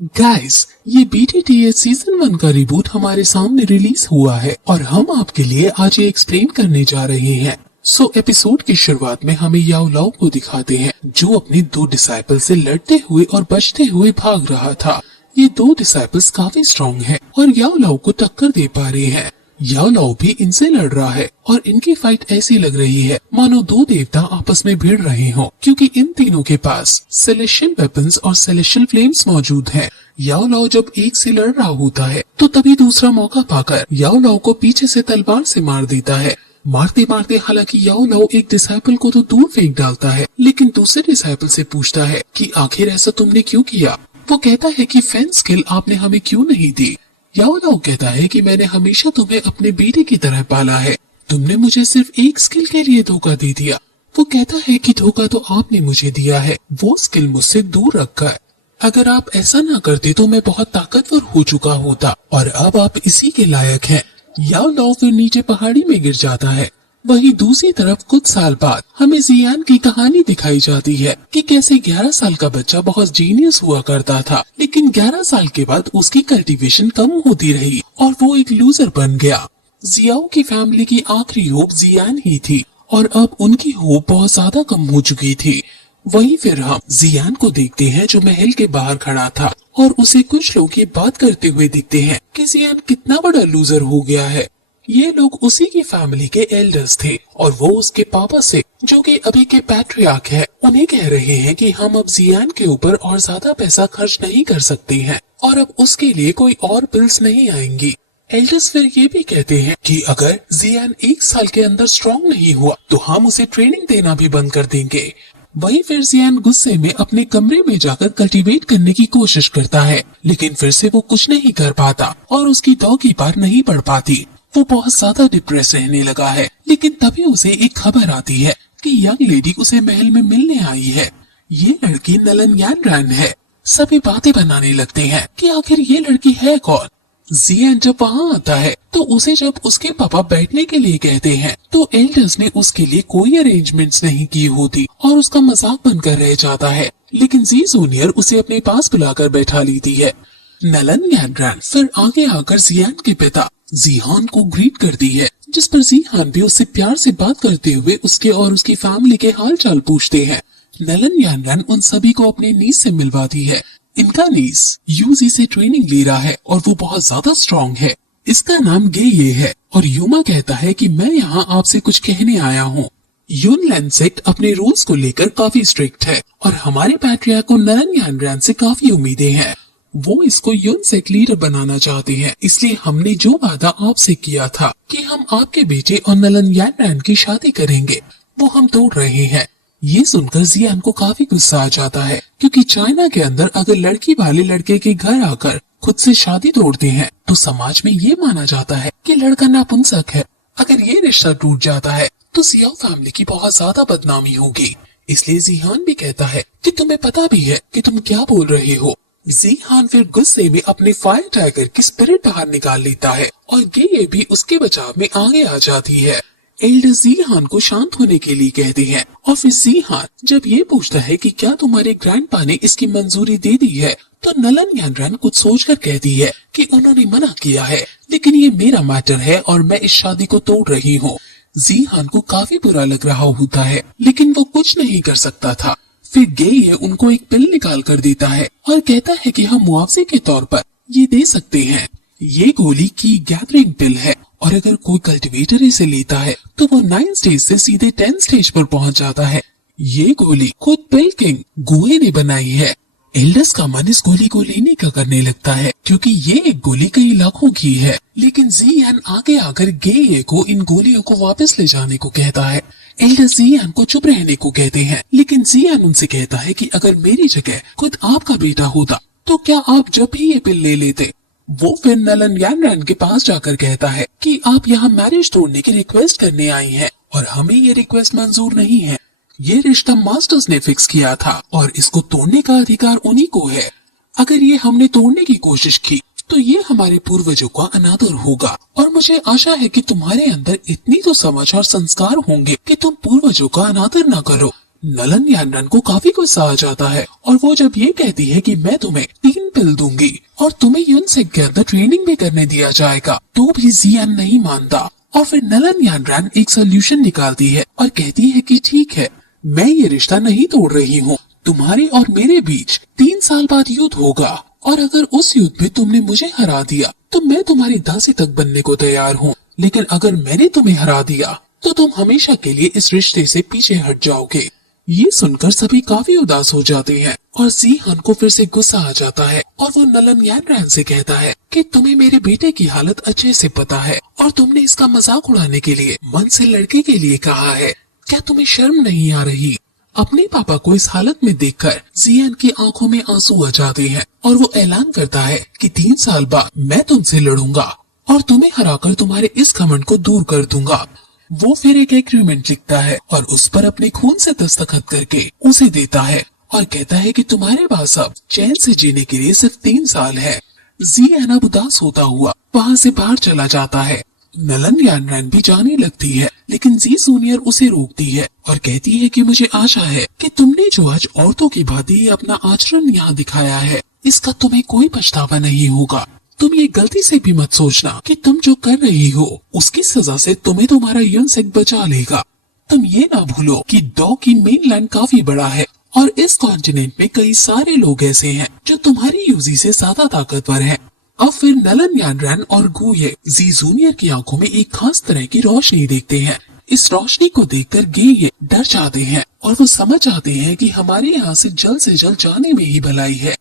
Guys, ये BTTH season 1 का reboot हमारे सामने रिलीज हुआ है और हम आपके लिए आज ये एक्सप्लेन करने जा रहे हैं। सो एपिसोड की शुरुआत में हमें याओ लाओ को दिखाते हैं जो अपने दो डिसाइपल से लड़ते हुए और बचते हुए भाग रहा था। ये दो डिसाइपल्स काफी स्ट्रॉन्ग हैं और याओ लाओ को टक्कर दे पा रहे हैं। याओ लाओ भी इनसे लड़ रहा है और इनकी फाइट ऐसी लग रही है मानो दो देवता आपस में भिड़ रहे हों, क्योंकि इन तीनों के पास सेलेस्टियल वेपन्स और सेलेस्टियल फ्लेम्स मौजूद हैं। याओ लाओ जब एक से लड़ रहा होता है तो तभी दूसरा मौका पाकर याओ लाओ को पीछे से तलवार से मार देता है। मारते मारते हालांकि याओ लाओ एक डिसाइपल को तो दूर फेंक डालता है, लेकिन दूसरे डिसाइपल से पूछता है कि आखिर ऐसा तुमने क्यों किया। वो कहता है कि फेंस स्किल आपने हमें क्यों नहीं दी। याओ लाओ कहता है कि मैंने हमेशा तुम्हें अपने बेटे की तरह पाला है, तुमने मुझे सिर्फ एक स्किल के लिए धोखा दे दिया। वो कहता है कि धोखा तो आपने मुझे दिया है, वो स्किल मुझसे दूर रखा है। अगर आप ऐसा ना करते तो मैं बहुत ताकतवर हो चुका होता और अब आप इसी के लायक हैं। याओ लाओ फिर नीचे पहाड़ी में गिर जाता है। वहीं दूसरी तरफ कुछ साल बाद हमें जियान की कहानी दिखाई जाती है कि कैसे 11 साल का बच्चा बहुत जीनियस हुआ करता था, लेकिन 11 साल के बाद उसकी कल्टीवेशन कम होती रही और वो एक लूजर बन गया। जियाओ की फैमिली की आखिरी होप जियान ही थी और अब उनकी होप बहुत ज्यादा कम हो चुकी थी। वहीं फिर हम जियान को देखते हैं जो महल के बाहर खड़ा था और उसे कुछ लोग ये बात करते हुए दिखते हैं कि जियान कितना बड़ा लूजर हो गया है। ये लोग उसी की फैमिली के एल्डर्स थे और वो उसके पापा से, जो कि अभी के पैट्रियार्क है, उन्हें कह रहे हैं कि हम अब जियान के ऊपर और ज्यादा पैसा खर्च नहीं कर सकते हैं और अब उसके लिए कोई और बिल्स नहीं आएंगी। एल्डर्स फिर ये भी कहते हैं कि अगर जियान 1 साल के अंदर स्ट्रॉन्ग नहीं हुआ तो हम उसे ट्रेनिंग देना भी बंद कर देंगे। वहीं फिर जियान गुस्से में अपने कमरे में जाकर कल्टीवेट करने की कोशिश करता है, लेकिन फिर से वो कुछ नहीं कर पाता और उसकी डॉगी पार नहीं पड़ पाती। वो बहुत ज्यादा डिप्रेस रहने लगा है, लेकिन तभी उसे एक खबर आती है कि यंग लेडी उसे महल में मिलने आई है। ये लड़की नलन यानरैन है। सभी बातें बनाने लगते हैं कि आखिर ये लड़की है कौन। जियान जब वहाँ आता है तो उसे जब उसके पापा बैठने के लिए कहते हैं तो एल्डर्स ने उसके लिए कोई अरेंजमेंट्स नहीं की होती और उसका मजाक बनकर रह जाता है, लेकिन जी जूनियर उसे अपने पास बुलाकर बैठा लेती है। नलन यानरैन फिर आगे आकर जियान के पिता जीहान को ग्रीट करती है, जिस पर जीहान भी उससे प्यार से बात करते हुए उसके और उसकी फैमिली के हाल चाल पूछते हैं। नलन यानरैन उन सभी को अपने नीस से मिलवाती है। इनका नीस यूजी से ट्रेनिंग ले रहा है और वो बहुत ज्यादा स्ट्रॉन्ग है। इसका नाम गेये है और यूमा कहता है कि मैं यहाँ आपसे कुछ कहने आया हूँ। यूनलैंड सेक्ट अपने रूल्स को लेकर काफी स्ट्रिक्ट है और हमारे पैट्रियार्क को नलन यानरैन से काफी उम्मीदें हैं। वो इसको यूनसेक्ट लीडर बनाना चाहते हैं, इसलिए हमने जो वादा आपसे किया था कि हम आपके बेटे और नलन यानरैन की शादी करेंगे, वो हम तोड़ रहे हैं। ये सुनकर जियान को काफी गुस्सा आ जाता है, क्योंकि चाइना के अंदर अगर लड़की वाले लड़के के घर आकर खुद से शादी तोड़ते हैं तो समाज में ये माना जाता है कि लड़का नापुंसक है। अगर ये रिश्ता टूट जाता है तो जियाओ फैमिली की बहुत ज्यादा बदनामी होगी। इसलिए जिहान भी कहता है कि तुम्हें पता भी है कि तुम क्या बोल रहे हो। जीहान फिर गुस्से में अपने फायर टाइगर की स्पिरिट बाहर निकाल लेता है और गेये भी उसके बचाव में आगे आ जाती है। एल्डर जीहान को शांत होने के लिए कहते हैं और फिर जीहान जब ये पूछता है कि क्या तुम्हारे ग्रैंडपा ने इसकी मंजूरी दे दी है, तो नलन यानरैन कुछ सोचकर कहती है कि उन्होंने मना किया है, लेकिन ये मेरा मैटर है और मैं इस शादी को तोड़ रही हूँ। जीहान को काफी बुरा लग रहा होता है, लेकिन वो कुछ नहीं कर सकता था। फिर गेये उनको एक पिल निकाल कर देता है और कहता है कि हम मुआवजे के तौर पर ये दे सकते हैं। ये गोली की गैदरिंग पिल है और अगर कोई कल्टीवेटर इसे लेता है तो वो 9 स्टेज से सीधे 10 स्टेज पर पहुंच जाता है। ये गोली खुद पिल किंग गुहे ने बनाई है। एल्डर्स का मन इस गोली को लेने का करने लगता है, क्योंकि ये एक गोली कई लाखों की है, लेकिन जियान आगे आकर गेये को इन गोलियों को वापस ले जाने को कहता है। एल्डर्स जियान को चुप रहने को कहते हैं, लेकिन जियान उनसे कहता है कि अगर मेरी जगह खुद आपका बेटा होता तो क्या आप जब भी ये पिल ले लेते। वो फिर नलन यानरैन के पास जाकर कहता है कि आप यहाँ मैरिज तोड़ने की रिक्वेस्ट करने आई हैं और हमें ये रिक्वेस्ट मंजूर नहीं है। ये रिश्ता मास्टर्स ने फिक्स किया था और इसको तोड़ने का अधिकार उन्हीं को है। अगर ये हमने तोड़ने की कोशिश की तो ये हमारे पूर्वजों का अनादर होगा और मुझे आशा है कि तुम्हारे अंदर इतनी तो समझ और संस्कार होंगे कि तुम पूर्वजों का अनादर न करो। नलन यानरन को काफी गुस्सा आ जाता है और वो जब ये कहती है कि मैं तुम्हें 3 पिल दूंगी और तुम्हें यूनसेक के अंदर ट्रेनिंग भी करने दिया जाएगा, तो भी जियान नहीं मानता। और फिर नलन यानरन एक सोल्यूशन निकालती है और कहती है कि ठीक है, मैं ये रिश्ता नहीं तोड़ रही हूँ। तुम्हारे और मेरे बीच 3 साल बाद युद्ध होगा और अगर उस युद्ध में तुमने मुझे हरा दिया तो मैं तुम्हारी दासी तक बनने को तैयार हूँ, लेकिन अगर मैंने तुम्हें हरा दिया तो तुम हमेशा के लिए इस रिश्ते से पीछे हट जाओगे। ये सुनकर सभी काफी उदास हो जाते हैं और जीहान को फिर से गुस्सा आ जाता है और वो नलन यानरन से कहता है कि तुम्हें मेरे बेटे की हालत अच्छे से पता है और तुमने इसका मजाक उड़ाने के लिए मन से लड़के के लिए कहा है। क्या तुम्हें शर्म नहीं आ रही? अपने पापा को इस हालत में देखकर जियान की आंखों में आंसू आ जाते हैं और वो ऐलान करता है कि 3 साल बाद मैं तुमसे लड़ूंगा और तुम्हें हराकर तुम्हारे इस घमंड को दूर कर दूंगा। वो फिर एक एग्रीमेंट लिखता है और उस पर अपने खून से दस्तखत करके उसे देता है और कहता है कि तुम्हारे पास अब चैन से जीने के लिए सिर्फ 3 साल है। जियान अब उदास होता हुआ वहाँ से बाहर चला जाता है। नलन यानरन भी जाने लगती है, लेकिन जी जूनियर उसे रोकती है और कहती है कि मुझे आशा है कि तुमने जो आज औरतों की भांति अपना आचरण यहाँ दिखाया है, इसका तुम्हें कोई पछतावा नहीं होगा। तुम ये गलती से भी मत सोचना कि तुम जो कर रही हो उसकी सजा से तुम्हें तुम्हारा यूनसेक बचा लेगा। तुम ये ना भूलो कि डॉ की मेनलैंड काफी बड़ा है और इस कॉन्टिनेंट में कई सारे लोग ऐसे हैं जो तुम्हारी यूजी से ज्यादा ताकतवर हैं। अब फिर नलन यानरन और गुये जी जूनियर की आंखों में एक खास तरह की रोशनी देखते हैं। इस रोशनी को देखकर गेये डर जाते हैं और वो समझ आते हैं कि हमारे यहाँ से जल्द जाने में ही भलाई है।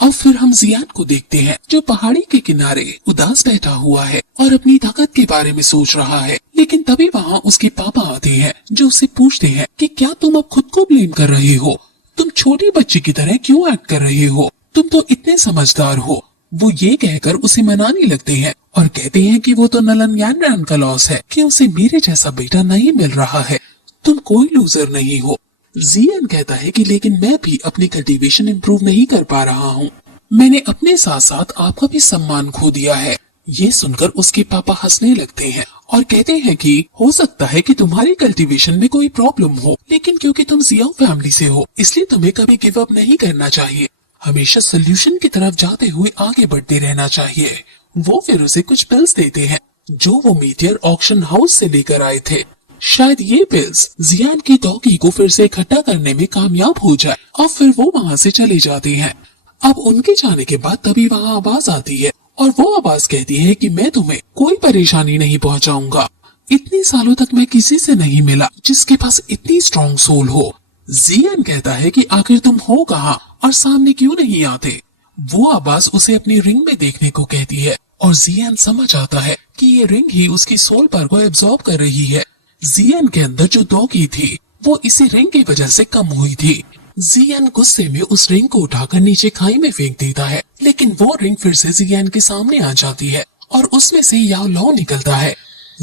अब फिर हम जियान को देखते हैं जो पहाड़ी के किनारे उदास बैठा हुआ है और अपनी ताकत के बारे में सोच रहा है, लेकिन तभी वहाँ उसके पापा आते हैं जो उससे पूछते हैं कि क्या तुम अब खुद को ब्लेम कर रहे हो? तुम छोटी बच्ची की तरह क्यों एक्ट कर रहे हो? तुम तो इतने समझदार हो। वो ये कहकर उसे मनाने लगते हैं और कहते हैं कि वो तो नलन यानरन का लॉस है कि उसे मेरे जैसा बेटा नहीं मिल रहा है। तुम कोई लूजर नहीं हो। जियान कहता है कि लेकिन मैं भी अपनी कल्टीवेशन इम्प्रूव नहीं कर पा रहा हूँ। मैंने अपने साथ साथ आपका भी सम्मान खो दिया है। ये सुनकर उसके पापा हंसने लगते हैं और कहते हैं कि हो सकता है कि तुम्हारी कल्टीवेशन में कोई प्रॉब्लम हो, लेकिन क्योंकि तुम जियाओ फैमिली से हो इसलिए तुम्हें कभी गिव अप नहीं करना चाहिए। हमेशा सोल्यूशन की तरफ जाते हुए आगे बढ़ते रहना चाहिए। वो फिर उसे कुछ पिल्स देते हैं जो वो मीटियर ऑक्शन हाउस से लेकर आए थे। शायद ये पिल्स जियान की डॉगी को फिर से इकट्ठा करने में कामयाब हो जाए और फिर वो वहाँ से चले जाते हैं। अब उनके जाने के बाद तभी वहाँ आवाज आती है और वो आवाज कहती है कि मैं तुम्हें कोई परेशानी नहीं पहुँचाऊंगा। इतने सालों तक मैं किसी से नहीं मिला जिसके पास इतनी स्ट्रॉन्ग सोल हो। जियान कहता है कि आखिर तुम हो कहाँ और सामने क्यों नहीं आते? वो आवाज उसे अपनी रिंग में देखने को कहती है और जियान समझ आता है कि ये रिंग ही उसकी सोल पर को एब्जॉर्ब कर रही है। जियान के अंदर जो डॉगी थी वो इसी रिंग की वजह से कम हुई थी। जियान गुस्से में उस रिंग को उठाकर नीचे खाई में फेंक देता है, लेकिन वो रिंग फिर से जियान के सामने आ जाती है और उसमें से याओ लाओ निकलता है।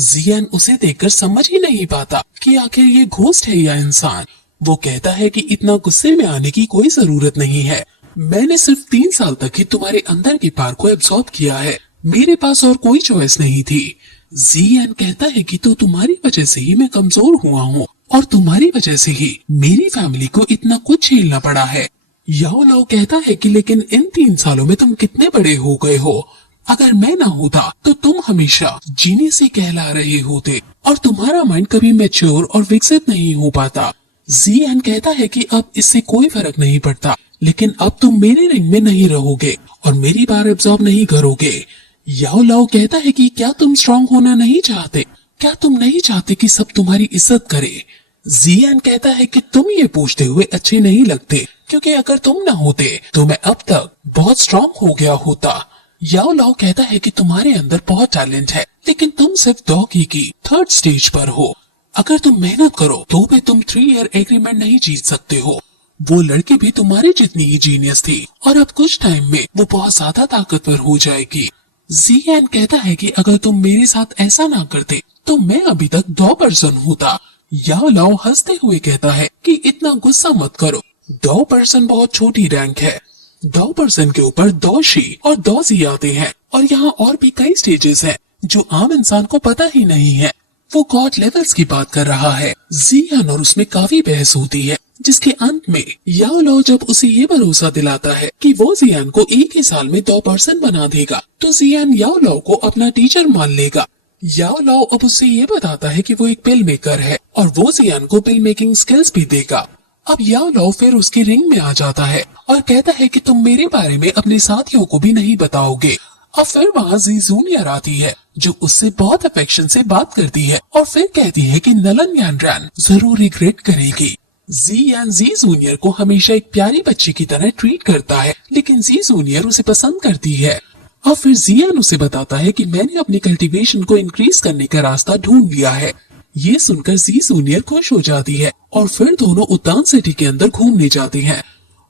जियान उसे देखकर समझ ही नहीं पाता कि आखिर ये घोस्ट है या इंसान। वो कहता है कि इतना गुस्से में आने की कोई जरूरत नहीं है। मैंने सिर्फ 3 साल तक ही तुम्हारे अंदर के पार को एब्जॉर्ब किया है। मेरे पास और कोई चॉइस नहीं थी। जियान कहता है कि तो तुम्हारी वजह से ही मैं कमजोर हुआ हूँ और तुम्हारी वजह से ही मेरी फैमिली को इतना कुछ झेलना पड़ा है। याओ लाओ कहता है कि लेकिन इन 3 सालों में तुम कितने बड़े हो गए हो। अगर मैं ना होता तो तुम हमेशा जीनियस ही कहला रहे होते और तुम्हारा माइंड कभी मैच्योर और विकसित नहीं हो पाता। जियान कहता है कि अब इससे कोई फर्क नहीं पड़ता, लेकिन अब तुम मेरे रिंग में नहीं रहोगे और मेरी बार एब्जॉर्ब नहीं करोगे। याओ लाओ कहता है कि क्या तुम स्ट्रांग होना नहीं चाहते? क्या तुम नहीं चाहते कि सब तुम्हारी इज्जत करे? जियान कहता है कि तुम ये पूछते हुए अच्छे नहीं लगते, क्योंकि अगर तुम ना होते तो मैं अब तक बहुत स्ट्रांग हो गया होता। याओ लाओ कहता है कि तुम्हारे अंदर बहुत टैलेंट है, लेकिन तुम सिर्फ डॉगी की 3rd स्टेज पर हो। अगर तुम मेहनत करो तो भी तुम 3 ईयर एग्रीमेंट नहीं जीत सकते हो। वो लड़की भी तुम्हारे जितनी ही जीनियस थी और अब कुछ टाइम में वो बहुत ज्यादा ताकतवर हो जाएगी। जियान कहता है कि अगर तुम मेरे साथ ऐसा ना करते तो मैं अभी तक 2 पर्सन होता। याओ लाओ हंसते हुए कहता है कि इतना गुस्सा मत करो, 2 पर्सन बहुत छोटी रैंक है। 2 पर्सन के ऊपर 2 शी और 2 जी आते हैं और यहाँ और भी कई स्टेजेस हैं जो आम इंसान को पता ही नहीं है। वो गॉड लेवल्स की बात कर रहा है। जियान और उसमें काफी बहस होती है। जिसके अंत में याओ लाओ जब उसे ये भरोसा दिलाता है कि वो जियान को एक ही साल में 2% बना देगा, तो जियान याओ लाओ को अपना टीचर मान लेगा। याओ लाओ अब उसे ये बताता है कि वो एक पिल मेकर है और वो जियान को पिल मेकिंग स्किल्स भी देगा। अब याओ लाओ फिर उसकी रिंग में आ जाता है और कहता है कि तुम मेरे बारे में अपने साथियों को भी नहीं बताओगे। अब फिर वहाँ जी जूनियर आती है जो उससे बहुत अफेक्शन से बात करती है और फिर कहती है कि नलन यानरैन जरूर रिग्रेट करेगी। जी जूनियर को हमेशा एक प्यारी बच्ची की तरह ट्रीट करता है, लेकिन जी जूनियर उसे पसंद करती है। और फिर जियान उसे बताता है कि मैंने अपनी कल्टीवेशन को इंक्रीज करने का रास्ता ढूंढ लिया है। ये सुनकर जी जूनियर खुश हो जाती है और फिर दोनों उतान सिटी के अंदर घूमने जाते हैं।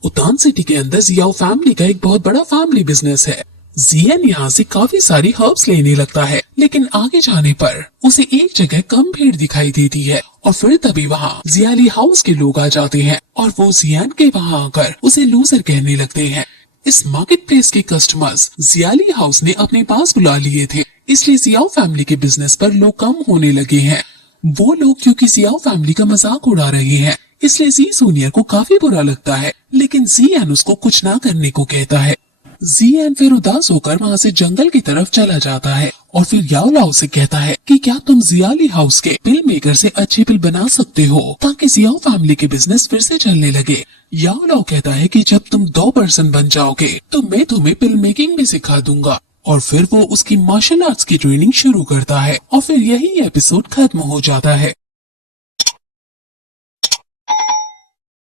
उतान सिटी के अंदर जियाओ फैमिली का एक बहुत बड़ा फैमिली बिजनेस है। जियान यहाँ से काफी सारी हर्ब्स लेने लगता है, लेकिन आगे जाने पर उसे एक जगह कम भीड़ दिखाई देती है और फिर तभी वहाँ जियाली हाउस के लोग आ जाते हैं और वो जियान के वहाँ आकर उसे लूजर कहने लगते हैं। इस मार्केट प्लेस के कस्टमर्स जियाली हाउस ने अपने पास बुला लिए थे, इसलिए जियाओ फैमिली के बिजनेस पर लोग कम होने लगे हैं। वो लोग क्योंकि जियाओ फैमिली का मजाक उड़ा रहे हैं, इसलिए जी जूनियर को काफी बुरा लगता है, लेकिन जियान उसको कुछ ना करने को कहता है। जियान फिर उदास होकर वहाँ से जंगल की तरफ चला जाता है और फिर याओ लाओ से कहता है कि क्या तुम जियाली हाउस के पिल मेकर से अच्छे पिल बना सकते हो ताकि जियाओ फैमिली के बिजनेस फिर से चलने लगे। याओ लाओ कहता है कि जब तुम 2% बन जाओगे तो मैं तुम्हें पिल मेकिंग भी सिखा दूंगा, और फिर वो उसकी मार्शल आर्ट्स की ट्रेनिंग शुरू करता है और फिर यही एपिसोड खत्म हो जाता है।